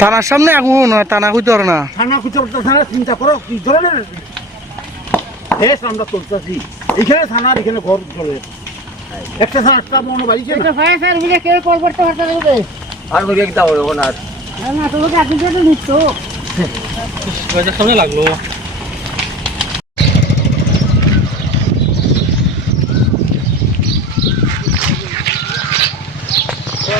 থানার সামনে আগুন হয় থানা হইতে পারে না। থানা খুঁজে থানা চিন্তা করো কি ধরনের? দেশ আমরা চলতেছি। এখানে থানার এখানে ঘর চলে। একটা থানা একটা মনে বাড়িছে না? ফায়ার সার্ভিসে কেউ কল করতে পারতে হবে আর একটা হবে না না তোমাকে আপনি তো নিচ্ছ। সামনে লাগল।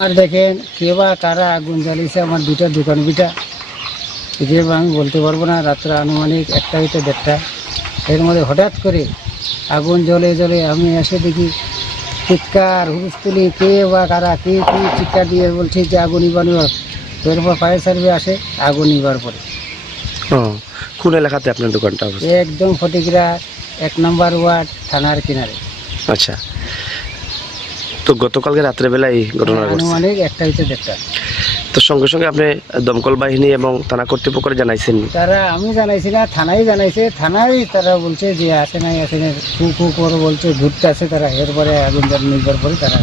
আর দেখেন কে বা কারা আগুন জ্বালিয়েছে আমার দুটা দোকান বিটা। যে আমি বলতে পারব না রাত্রে আনুমানিক একটা হইতে দেড়টা। এর মধ্যে হঠাৎ করে আগুন জ্বলে জ্বলে আমি এসে দেখি চিৎকার হুলস্থুলি কে বা কারা কে কি চিৎকার দিয়ে বলছে যে আগুন নিবানো এরপর ফায়ার সার্ভিস আসে আগুন নিবার পরে। কোন এলাকাতে আপনার দোকানটা একদম ফটিকরা এক নম্বর ওয়ার্ড থানার কিনারে। আচ্ছা। তো গতকালকে রাত্রেবেলা এই ঘটনা ঘটছে। আনুমানিক একটা হইতে দেড়টা তো সঙ্গে সঙ্গে আপনি দমকল বাহিনী এবং থানা কর্তৃপক্ষকে জানাইছেন? তারা আমি জানাইছি না থানায় জানাইছে। থানায় তারা বলছে যে আসে নাই আসে নাই। ফু ফু করে বলছে ঘুরতে আসে তারা। এরপরে আগুন নিবার পরে তারা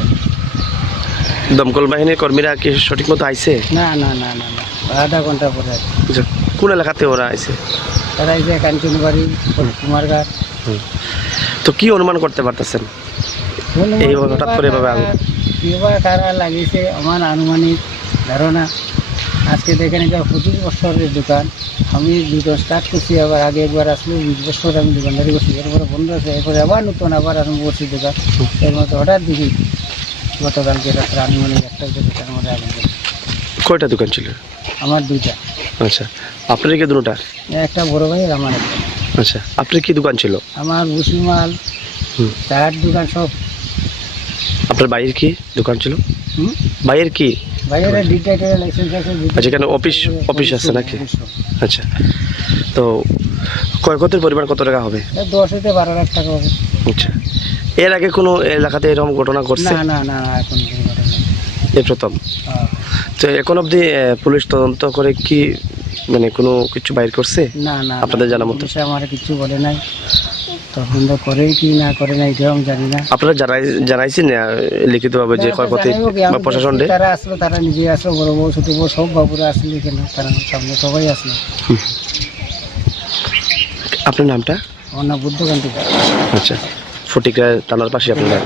দমকল বাহিনীর কর্মীরা কি সঠিক মতো আইছে? না না না না না। আধা ঘণ্টা পরে আসে। কোন এলাকাতে ওরা আইছে? তারা এই যে কাঞ্চনবাড়ি কুমারঘাট। তো কি অনুমান করতে পারতেছেন? এই হঠাৎ করে এভাবে আগুন? কিবা কারা লাগিয়েছে আমার আনুমানিক ধারণা। আজকে দেখেন এটা পঁচিশ বছরের দোকান। আমি দোকান স্টার্ট করছি আবার আগে একবার আসলে বিশ বছর আমি দোকানদারি করছি। এরপরে বন্ধ আছে এরপরে আবার নতুন আবার আরম্ভ করছি দোকান। এর মতো হঠাৎ দেখি গতকালকে রাত্রে আনুমানিক একটা দোকানের মধ্যে আগুন কয়টা দোকান ছিল? আমার দুইটা। আচ্ছা আপনার কি দুটা? একটা বড় ভাই আমার একটা। আচ্ছা আপনার কি দোকান ছিল? আমার ভুসিমাল। চার দোকান সব। আপনার বাইরের কি দোকান ছিল? বাইরের কি? আচ্ছা, এখানে অফিস- অফিস আছে নাকি? আচ্ছা। তো ক্ষয়ক্ষতির পরিমাণ কত টাকা হবে? দশ হতে বারো লাখ টাকা হবে। আচ্ছা। এর আগে কোনো এলাকাতে এরকম ঘটনা ঘটছে? না না এখন কোনো প্রথম। হ্যাঁ। তো এখন অবধি পুলিশ তদন্ত করে কি মানে কোনো কিছু বাইর করছে? না না আপনাদের জানা মতো? আমার কিছু বলে নাই। তখন তো করে কি না করে না এটাও আমি জানি না। আপনারা জানাই জানাইছেন লিখিতভাবে যে ক্ষয়ক্ষতি বা প্রশাসন তারা আসলো তারা নিজে আসলো বড় বউ ছোট বউ সব বাবুরা আসলো এখানে তারা সামনে সবাই আসলো। আপনার নামটা? আমার না বুদ্ধকান্তি আচ্ছা ফটিকা থানার পাশে আপনার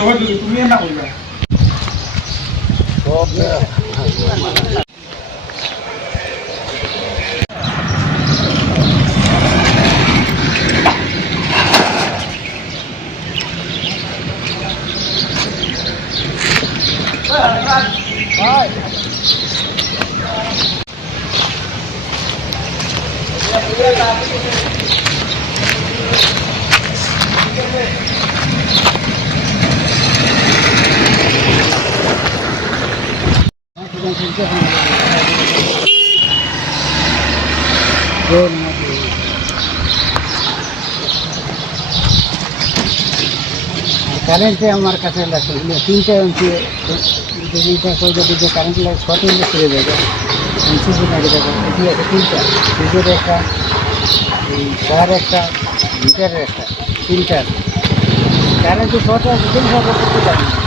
বাড়ি। ধন্যবাদ কারেন্টে আমার কাছে লাগছে তিনটে এমপি দুইটা কই যদি যে কারেন্ট লাগে ছটা ইঞ্চি করে দেবে এমসি আগে দেখো, এটি আছে তিনটা। ফ্রিজের একটা তার একটা মিটারের একটা, তিনটা কারেন্ট ছটা আছে তিন সব করতে পারি